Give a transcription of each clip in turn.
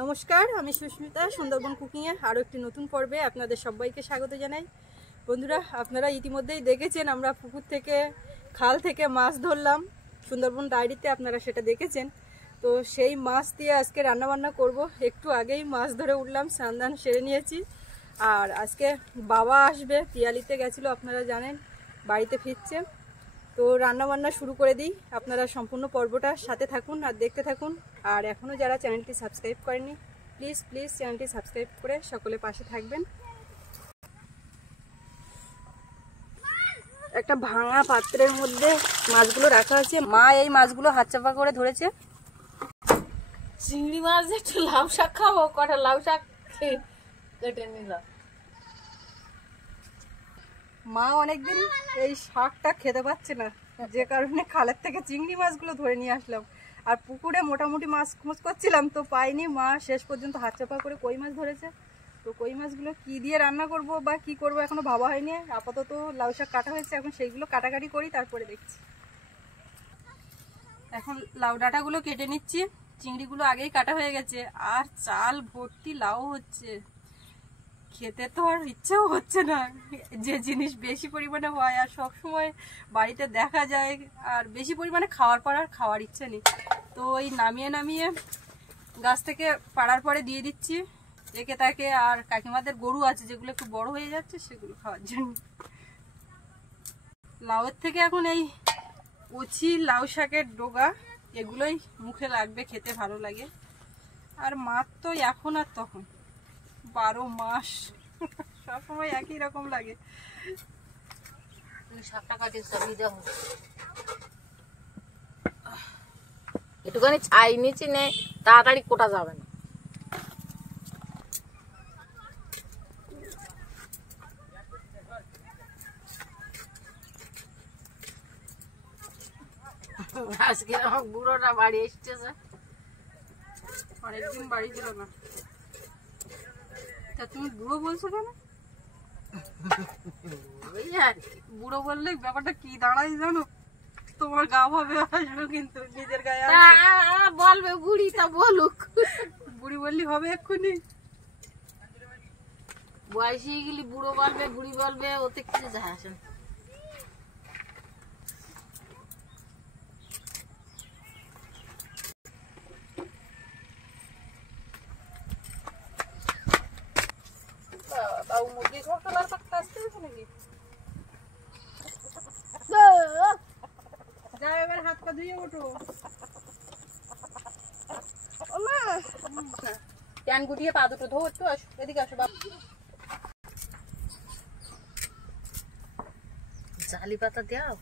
নমস্কার, আমি সুস্মিতা। সুন্দরবন কুকিংয়ে আরও একটি নতুন পর্বে আপনাদের সবাইকে স্বাগত জানাই। বন্ধুরা, আপনারা ইতিমধ্যেই দেখেছেন আমরা পুকুর থেকে খাল থেকে মাছ ধরলাম। সুন্দরবন ডায়েরিতে আপনারা সেটা দেখেছেন। তো সেই মাছ দিয়ে আজকে রান্নাবান্না করব। একটু আগেই মাছ ধরে উঠলাম, স্নান সেরে নিয়েছি। আর আজকে বাবা আসবে, পিয়ালিতে গেছিলো আপনারা জানেন, বাড়িতে ফিরছে। তো রান্নাবান্না শুরু করে দিই। আপনারা সম্পূর্ণ পর্বটা সাথে থাকুন আর দেখতে থাকুন। আর এখনও যারা চ্যানেলটি সাবস্ক্রাইব করেননি, প্লিজ চ্যানেলটি সাবস্ক্রাইব করে সকলে পাশে থাকবেন। একটা ভাঙা পাত্রের মধ্যে মাছগুলো রাখা আছে। মা এই মাছগুলো হাত চাপা করে ধরেছে। চিংড়ি মাছ একটু লাউ শাক খাবো, কটা লাউ শাক কেটে নিলাম। মা অনেকদিন এই শাকটা খেতে পাচ্ছে না, যে কারণে খালের থেকে চিংড়ি মাছগুলো ধরে নিয়ে আসলাম। আর পুকুরে মোটামুটি মাছ খোঁজ করছিলাম, তো পাইনি। মা শেষ পর্যন্ত হাত চাপা করে কই মাছ ধরেছে। তো কই মাছগুলো কি দিয়ে রান্না করব বা কি করব এখনো ভাবা হয়নি। আপাতত লাউ শাক কাটা হয়েছে, এখন সেইগুলো কাটাকাটি করি, তারপরে দেখছি। এখন লাউ ডাঁটাগুলো কেটে নিচ্ছি। চিংড়িগুলো আগেই কাটা হয়ে গেছে, আর চাল ভর্তি লাউ হচ্ছে। খেতে তো আর ইচ্ছেও হচ্ছে না, যে জিনিস বেশি পরিমাণে হয় আর সব সময় বাড়িতে দেখা যায়, আর বেশি পরিমাণে খাওয়ার পর আর খাওয়ার ইচ্ছে নেই। তো ওই নামিয়ে গাছ থেকে পাড়ার পরে দিয়ে দিচ্ছি একে তাকে। আর কাকিমাদের গরু আছে, যেগুলো একটু বড় হয়ে যাচ্ছে, সেগুলো খাওয়ার জন্য। লাউয়ের থেকে এখন এই কচি লাউ শাকের ডগা, এগুলোই মুখে লাগবে, খেতে ভালো লাগে। আর মাছ তো এখন আর তখন 12 মাস সবসময় একই রকম লাগে। একটুখানি ছাই নিচে নে, তাড়াতাড়ি কোটা যাবে না। আজকে আমার বুড়োটা বাড়ি এসেছে, অনেকদিন বাড়ি ছিল না। তা তুমি বুড়ো বলছো কেন? বুড়ো বললে ব্যাপারটা কি দাঁড়াই জানো? তোমার গা ভাবে আসবে, কিন্তু নিজের গায়ে বলবে বুড়ি, তা বলুক। বুড়ি বললি হবে এক্ষুনি? বয়সে গেলি বুড়ো বলবে, বুড়ি বলবে, ওতে কিছু যায় আসে না। এবার হাত পা ধুয়ে ওঠো। প্যান গুটিয়ে পা দুটো ধো, একটু এদিকে আসো বাবা। জালি পাতা দাও,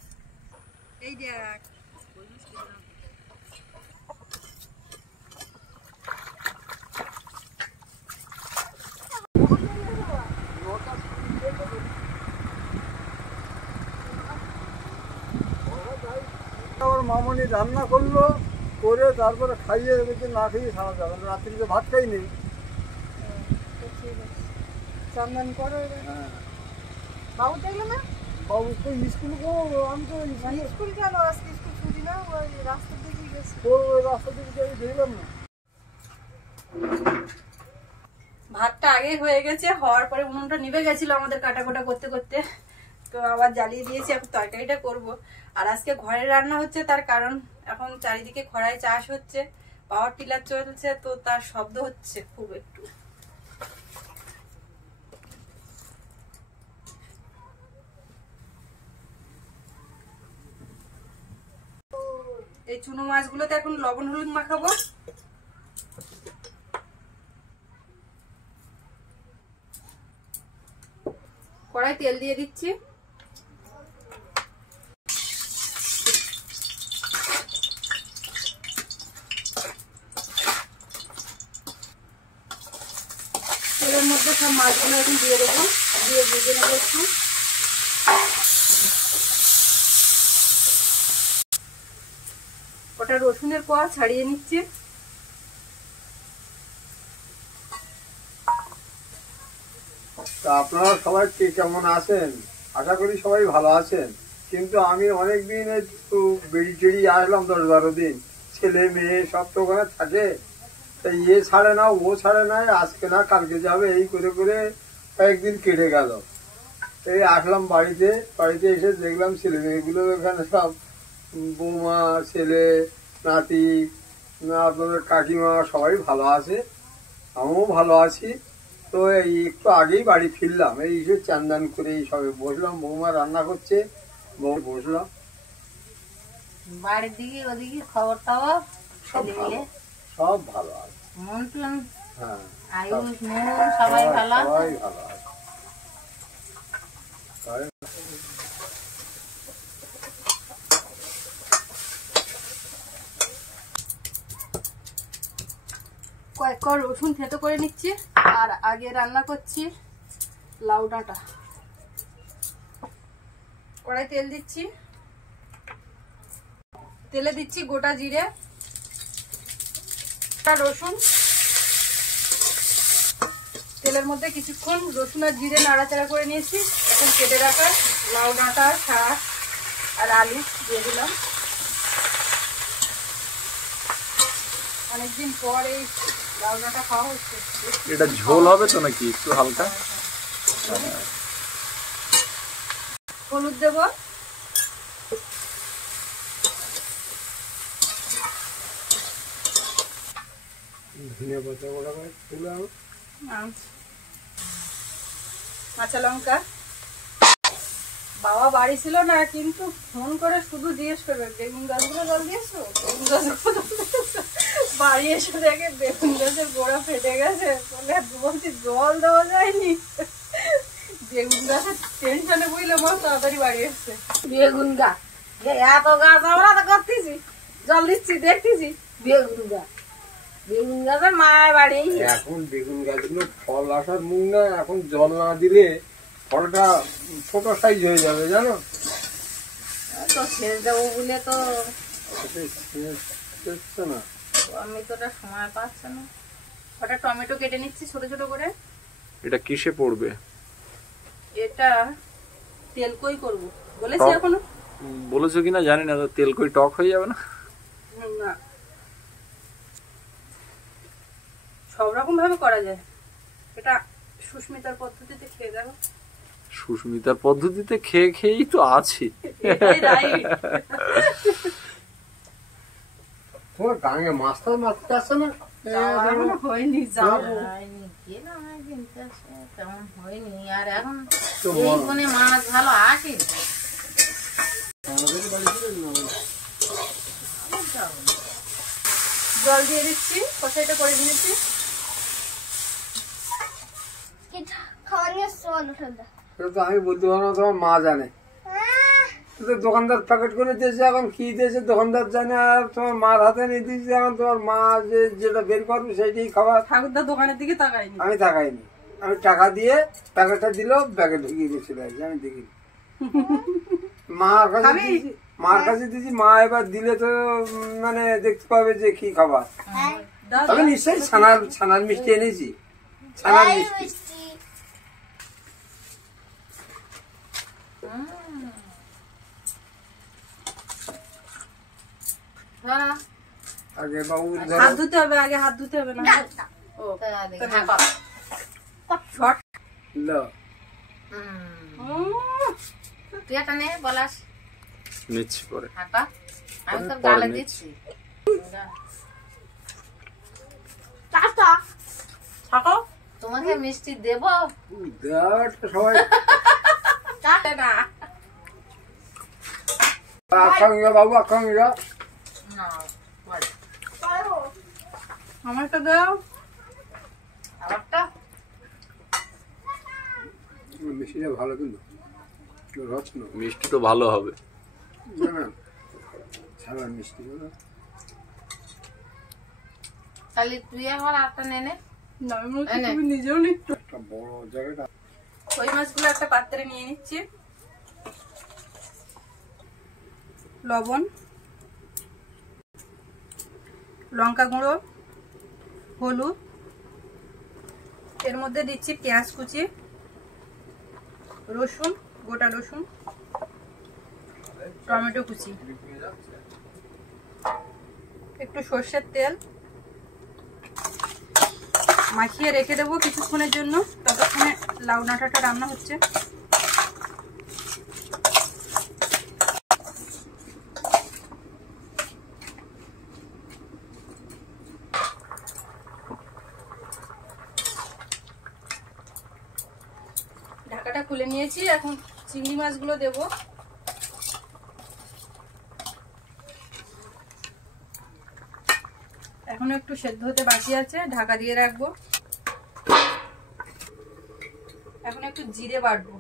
এই দেখ। মামনি রান্না করলো, করে তারপরে খাইয়ে রেখেছে। না খাইয়ে খাওয়া যাবে না, রাত্রিতে ভাত খাই নেই। চন্দন করো। বাবু দেখলো না? বাবু তো স্কুল করবো, আমি তো স্কুল কেন? আজকে স্কুল ছুটি না, ওই রাস্তার দিকে গেছে। রাস্তা দিকে যাই, দেখলাম না। ভাতটা আগে হয়ে গেছে, হওয়ার পরে উনুনটা নিভে গেছিল আমাদের কাটাকোটা করতে করতে। তো আবার জ্বালিয়ে দিয়েছি, এখন তরকারিটা করব। আর আজকে ঘরে রান্না হচ্ছে, তার কারণ এখন চারিদিকে খরায় চাষ হচ্ছে, পাওয়ার টিলার চলছে, তো তার শব্দ হচ্ছে খুব একটু। এই চুনো মাছগুলোতে এখন লবণ হলুদ মাখাবো। কড়াই তেল দিয়ে দিচ্ছি। তেলের মধ্যে সব মাছগুলো এখন দিয়ে দেবো, দিয়ে ভেজে নেবো একটু। ওটা রসুনের পর ছাড়িয়ে নিচ্ছি। আপনারা সবাই কে কেমন আছেন? আশা করি সবাই ভালো আছেন। কিন্তু আমি অনেকদিন একটু বেরিয়ে টেরিয়ে আসলাম, 10-12 দিন। ছেলে মেয়ে সব তো ওখানে থাকে, তা ইয়ে ছাড়ে না, ও ছাড়ে না, আজকে না কালকে যাবে, এই করে করে কয়েকদিন কেটে গেল। এই আসলাম বাড়িতে, বাড়িতে এসে দেখলাম ছেলে মেয়েগুলো এখানে সব বৌমা, ছেলে, নাতি, আপনাদের কাকিমা সবাই ভালো আছে, আমিও ভালো আছি। তো এই একটু আগেই বাড়ি ফিরলাম, এই এসে চান দান করে এই সবে বসলাম, বৌমা রান্না করছে, বসলাম। বাড়ির দিকে ওদিকে খবর টবর সব ভালো, সব ভালো আছে। মন টুন, হ্যাঁ, আয়ুষ, মন সবাই ভালো আছে। সবাই ভালো আছে। কয়েক কর রসুন থেতো করে নিচ্ছি, আর আগে রান্না করছি লাউ ডাঁটা। কড়াই তেল দিচ্ছি, তেলে দিচ্ছি গোটা জিরে, রসুন। তেলের মধ্যে কিছুক্ষণ রসুন আর জিরে নাড়াচাড়া করে নিয়েছি। এখন কেটে রাখা লাউ ডাঁটা, শাক আর আলু দিয়ে দিলাম। অনেকদিন পর এই লাউ ডাঁটা খাওয়া হচ্ছে। এটা ঝোল হবে তো নাকি একটু হালকা? হলুদ দেব, ধনিয়া পাতা গোটা করে দিলাম, কাঁচা লঙ্কা। বাবা বাড়ি ছিল না, কিন্তু ফোন করে শুধু জিজ্ঞেস করবে বেগুন গাছগুলো জল দিয়েছো, বেগুন গাছগুলো বাড়ি এসে দেখে বেগুন গাছের গোড়া ফেটে গেছে। বলে বলছি জল দেওয়া যায়নি, বেগুন গাছের টেনশনে বুঝলে মা তাড়াতাড়ি বাড়ি এসছে। বেগুন গাছ, এত গাছ আমরা তো করতেছি, জল দিচ্ছি, দেখতেছি বেগুন গাছ, বেগুন গাছের মায়ের বাড়ি। এখন বেগুন গাছগুলো ফল আসার মুখ না, এখন জল না দিলে ফলটা ছোট সাইজ হয়ে যাবে, জানো তো সেচ দেবো বলে তো না। আমি তো ওটা সময় পাচ্ছে না। ওটা টমেটো কেটে নিচ্ছি ছোট ছোট করে। এটা কিসে পড়বে? এটা তেল কই করবো বলেছি, এখনো বলেছো কিনা জানি না, তেল কই টক হয়ে যাবে না? না, সব রকম ভাবে করা যায়। এটা সুস্মিতার পদ্ধতিতে খেয়ে দেখো। সুস্মিতার পদ্ধতিতে খেয়ে খেয়েই তো আছি। এটাই right। তোমার গাঙে মাছ টাছ মারতে আসছে না? যাওয়া এখনো হয়নি, যাবো। তেমন হয়নি, আর এখন তো এই কোণে মাছ ভালো আসে। জল দিয়ে দিচ্ছি, কষাইটা করে দিয়েছি। আমি বলতে পারবো না, তোমার মা জানে। দোকানদার প্যাকেট করে দিয়েছে, এখন কি দিয়েছে দোকানদার জানে, আর তোমার মার হাতে নিয়ে দিয়েছে। এখন তোমার মা যেটা বের করবে সেইটাই খাবার। ঠাকুরদা দোকানের দিকে তাকাইনি, আমি তাকাইনি, আমি টাকা দিয়ে প্যাকেটটা দিল, ব্যাগে ঢুকিয়ে দিয়েছিল, আমি দেখি মার কাছে দিয়েছি। মা এবার দিলে তো মানে দেখতে পাবে যে কি খাবার। তবে নিশ্চয়ই ছানার মিষ্টি এনেছি, ছানার মিষ্টি। আগে বাবু হাত ধুতে হবে, আগে হাত ধুতে হবে না। ও শর্ট তুই একটা নে বলাস, নিচ্ছি পরে। আমি তো গালে দিচ্ছি। থাকো, তোমাকে মিষ্টি দেবো সবাই চাটে না। বাবু আকাঙ্ক্ষা আমারটা দাও। আমারটা মিষ্টিটা ভালো, কিন্তু রচনা মিষ্টি তো ভালো হবে। ছানার মিষ্টি তাহলে তুই আমার আটটা নে নে। তুমি নিজেও নিচ্ছ। একটা বড় জায়গাটা। কই মাছগুলো একটা পাত্রে নিয়ে নিচ্ছি। লবণ, লঙ্কা গুঁড়ো, হলুদ, এর মধ্যে দিচ্ছি পেঁয়াজ কুচি, রসুন, গোটা রসুন, টমেটো কুচি, একটু সর্ষের তেল, মাখিয়ে রেখে দেবো কিছুক্ষণের জন্য, ততক্ষণে লাউ ডাঁটাটা রান্না হচ্ছে। ঢাকাটা খুলে নিয়েছি, এখন চিংড়ি মাছগুলো দেবো। এখনো একটু সেদ্ধ হতে বাকি আছে, ঢাকা দিয়ে রাখবো। এখন একটু জিরে বাটবো।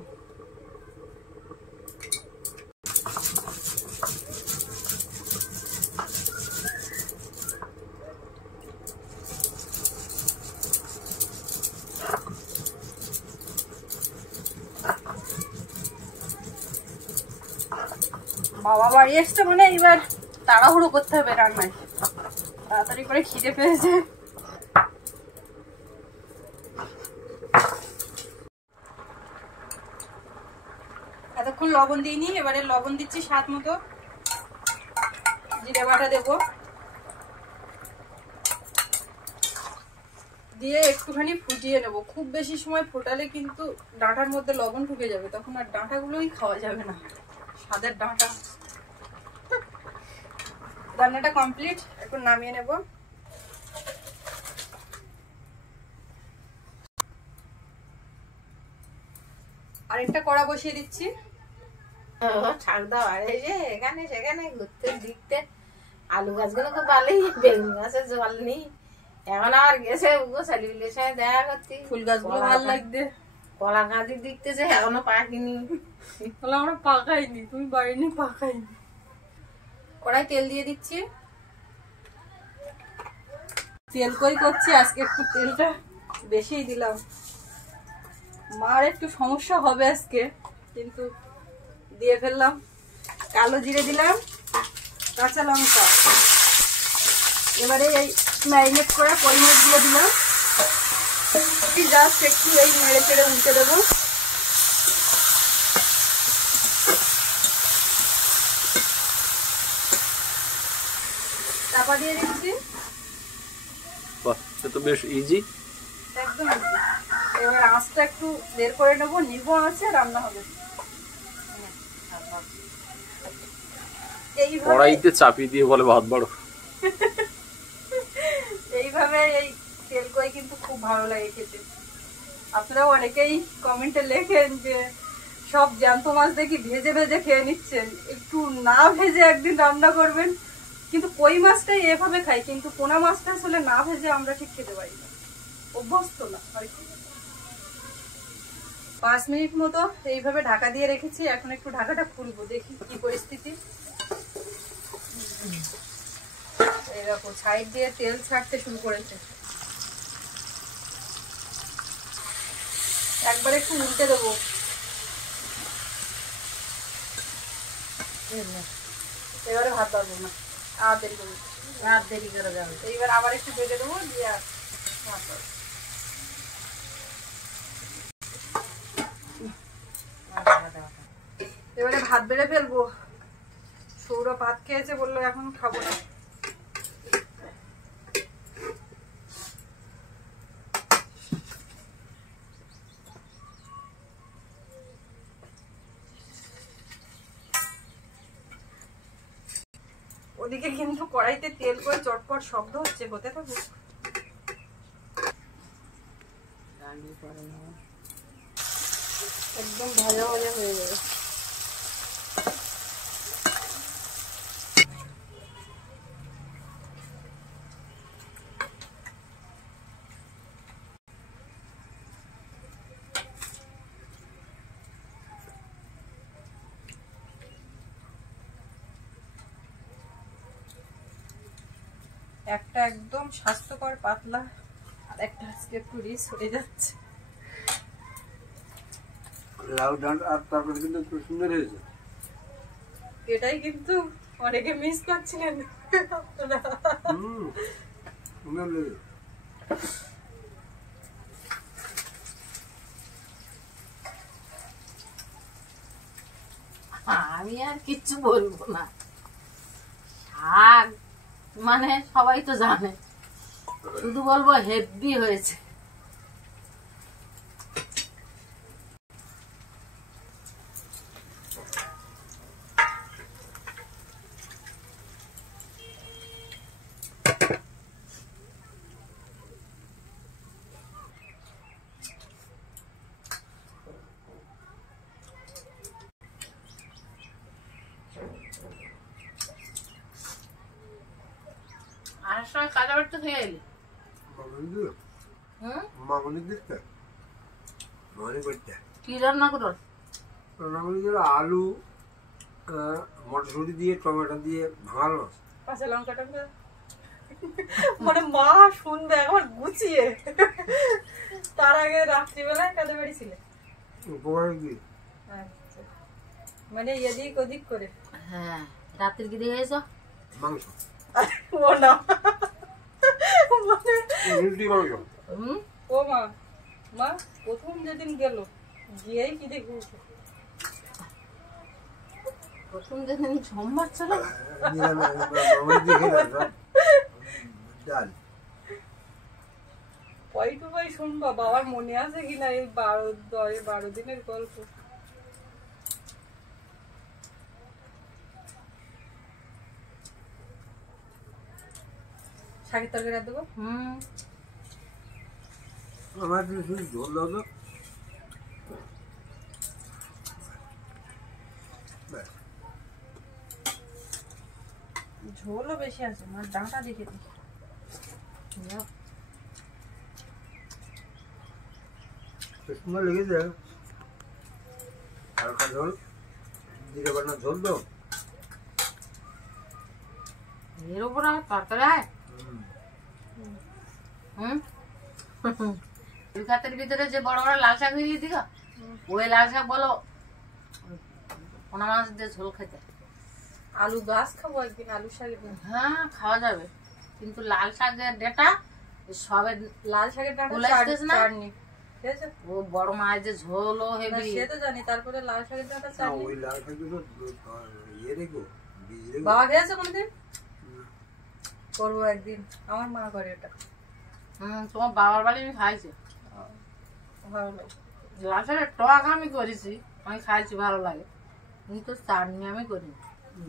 বাবা বাড়ি এসছে মানে এবার তাড়াহুড়ো করতে হবে রান্নায়, তাড়াতাড়ি করে খিদে পেয়েছে। এতক্ষণ লবণ দিইনি, এবারে লবণ দিচ্ছি স্বাদ মতো। জিরে বাটা দেবো, দিয়ে একটুখানি ফুটিয়ে নেব। খুব বেশি সময় ফোটালে কিন্তু ডাঁটার মধ্যে লবণ ঢুকে যাবে, তখন আর ডাঁটাগুলোই খাওয়া যাবে না, স্বাদের ডাঁটা। রান্নাটা কমপ্লিট, এখন নামিয়ে নেব। আরেকটা কড়া বসিয়ে দিচ্ছি। ছাড় দাও, আর এই যে এখানে সেখানে ঘুরতে দিকতে আলু গাছগুলো খুব ভালোই, বেগুন গাছের জল নেই। এখন আর গেছে ছেলেগুলোর সঙ্গে দেখা করতে, ফুল গাছগুলো ভালো লাগবে। কলা গাছের দিকতেছে, এখনো পাকিনি। আমরা পাকাইনি, তুমি বাড়িনি পাকাইনি। কড়াই তেল দিয়ে দিচ্ছি, তেল কই করছি আজকে, একটু তেলটা বেশিই দিলাম। মার একটু সমস্যা হবে আজকে, কিন্তু দিয়ে ফেললাম। কালো জিরে দিলাম, কাঁচা লঙ্কা, এবারে এই ম্যারিনেট করা কই মাছগুলো দিলাম। জাস্ট একটু এই নেড়ে চেড়ে উল্টে দেবো। চাপা দিয়ে দিচ্ছি। বাহ, এটা তো বেশ ইজি, একদম ইজি। এবার আঁচটা একটু বের করে নেবো, নিভো আঁচে রান্না হবে। কড়াইতে চাপিয়ে দিয়ে বলে ভাত বাড়ো। এইভাবে এই তেল কই কিন্তু খুব ভালো লাগে খেতে। আপনারা অনেকেই কমেন্টে লেখেন যে সব জ্যান্ত মাছ দেখি ভেজে ভেজে খেয়ে নিচ্ছেন, একটু না ভেজে একদিন রান্না করবেন। কিন্তু কই মাছটাই এভাবে খাই, কিন্তু পোনা মাছটা আসলে না ভেজে আমরা ঠিক খেতে পারি না, অভ্যস্ত না আর কি। 5 মিনিট মতো এইভাবে ঢাকা দিয়ে রেখেছি, এখন একটু ঢাকাটা খুলবো, দেখি কি পরিস্থিতি। এই দেখো সাইড দিয়ে তেল ছাড়তে শুরু করেছে। একবার একটু উল্টে দেবো। এবারে ভাত পারবো না, আর দেরি করবো, আর দেরি করে যাবে। এইবার আবার একটু ভেজে দেবো, দিয়ে আর ভাত পারবো। এবারে ভাত বেড়ে ফেলবো। সৌরভ ভাত খেয়েছে, বললো এখন খাবো না। ওদিকে কিন্তু কড়াইতে তেল করে চটপট শব্দ হচ্ছে, হতে থাকুক। একদম ভাজা ভাজা হয়ে যাবে। একটা একদম স্বাস্থ্যকর পাতলা, আর একটা আজকে একটু রিচ হয়ে যাচ্ছে। লাউ ডাঁটা আর তরকারি কিন্তু খুব সুন্দর হয়েছে। এটাই কিন্তু অনেকে মিস করছিলেন। আমি আর কিচ্ছু বলবো না, শাক মানে সবাই তো জানে, শুধু বলবো হেভি হয়েছে। কাঁচা বাড়িতে খেয়ে এলি? কি রান্না করো? আলু, মটরশুঁটি দিয়ে, টমেটো দিয়ে, ভাঙাল মাছ। কাঁচা লঙ্কাটা মানে মা শুনবে আমার গুছিয়ে। তার আগে রাত্রিবেলায় কাঁদে বাড়ি ছিলে? আচ্ছা, মানে এদিক ওদিক করে। হ্যাঁ, রাত্রির কি দিয়ে এসো? মাংস। ও না, ও মা, মা প্রথম যেদিন গেল গিয়েই কি দেখবো? প্রথম যেদিন সোমবার ছিল, পয় টু পয় শুনবা। বাবার মনে আছে কিনা এই 12 দিনের গল্প? শাকের তরকারি আর দেবো। আমার ঝোল দাও তো। ঝোলও বেশি আছে, মার ডাঁটা দেখে দিই। সুন্দর লেগেছে। হালকা ঝোল, জিরে বাটা ঝোল তো। এর উপর আমার তরকারি হয়। দুই খাতের ভিতরে যে বড় বড় লাল শাক হয়ে দিক, ওই লাল শাক বলো পোনা মাছ দিয়ে ঝোল খেতে। আলু গাছ খাবো একদিন, আলু শাকের। হ্যাঁ, খাওয়া যাবে, কিন্তু লাল শাকের ডেটা সবে লাল শাকের ডাঁটা চাটনি, ঠিক আছে? ও বড় মাছ যে ঝোলও হেবি, সে তো জানি। তারপরে লাল শাকের ডাঁটা চাটনি। ওই লাল শাকগুলো ইয়ে রেখো, বীজ রেখো। বাবা খেয়েছে কোনোদিন? করবো একদিন, আমার মা করে ওটা। তোমার বাবার বাড়ি আমি খাইছি। ভালো লাগে। লাল শাকের টক আমি করেছি, আমি খাইছি, ভালো লাগে, কিন্তু চাটনি আমি করিনি।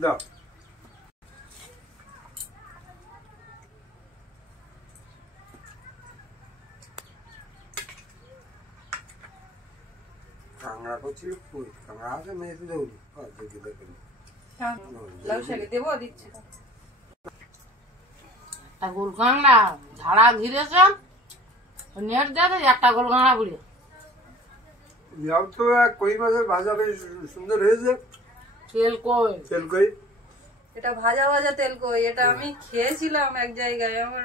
দাও। কাঁকড়া করছিল, কাঁকড়া আছে মেয়েতে দেবো। লাউ শাকে দেবো, দিচ্ছি। একটা গোল কাঁকড়া ঝাড়া ঘিরেছে, নেট দিয়ে একটা গোল কাঁকড়া পুড়িয়ে। লাউ তো কই মাছের ভাজা বেশ সুন্দর হয়েছে। তেল কই? তেল কই? এটা ভাজা ভাজা তেল কই। এটা আমি খেয়েছিলাম এক জায়গায়, আমার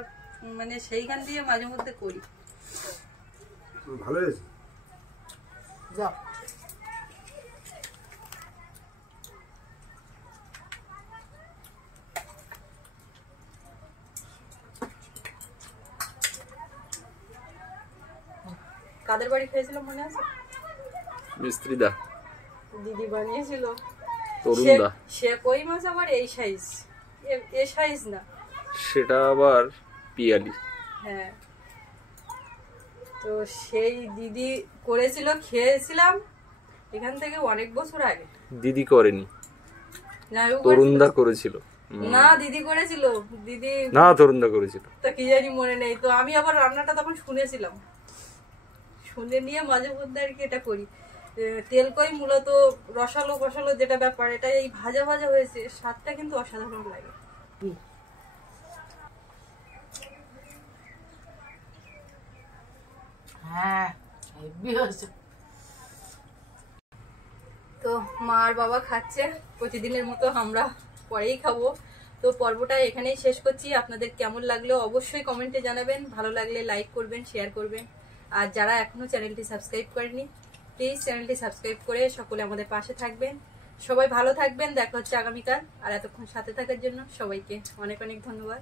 মানে সেইখান দিয়ে মাঝে মধ্যে করি। ভালো হয়েছে। যাও, কাদের বাড়ি খেয়েছিলাম মনে আছে? মিস্ত্রিদা, দিদি বানিয়েছিল। তরুণদা। সে কই মাছ আবার এই সাইজ, এ সাইজ না, সেটা আবার পিয়ালি। হ্যাঁ, তো সেই দিদি করেছিল, খেয়েছিলাম। এখান থেকে অনেক বছর আগে। দিদি করেনি, না, তরুণদা করেছিল। না, দিদি করেছিল। দিদি না, তরুণদা করেছিল। তা কি জানি মনে নেই। তো আমি আবার রান্নাটা তখন শুনেছিলাম, শুনে নিয়ে মাঝে মধ্যে আর কি এটা করি। তেল কই মূলত রসালো ফসালো যেটা ব্যাপার, এটা এই ভাজা ভাজা হয়েছে, স্বাদটা কিন্তু অসাধারণ লাগে। হ্যাঁ, হেভি হয়েছে। তো মা আর বাবা খাচ্ছে প্রতিদিনের মতো, আমরা পরেই খাবো। তো পর্বটা এখানেই শেষ করছি। আপনাদের কেমন লাগলো অবশ্যই কমেন্টে জানাবেন। ভালো লাগলে লাইক করবেন, শেয়ার করবেন। আর যারা এখনো চ্যানেলটি সাবস্ক্রাইব করেনি, প্লিজ চ্যানেলটি সাবস্ক্রাইব করে সকলে আমাদের পাশে থাকবেন। সবাই ভালো থাকবেন, দেখা হচ্ছে আগামীকাল। আর এতক্ষণ সাথে থাকার জন্য সবাইকে অনেক অনেক ধন্যবাদ।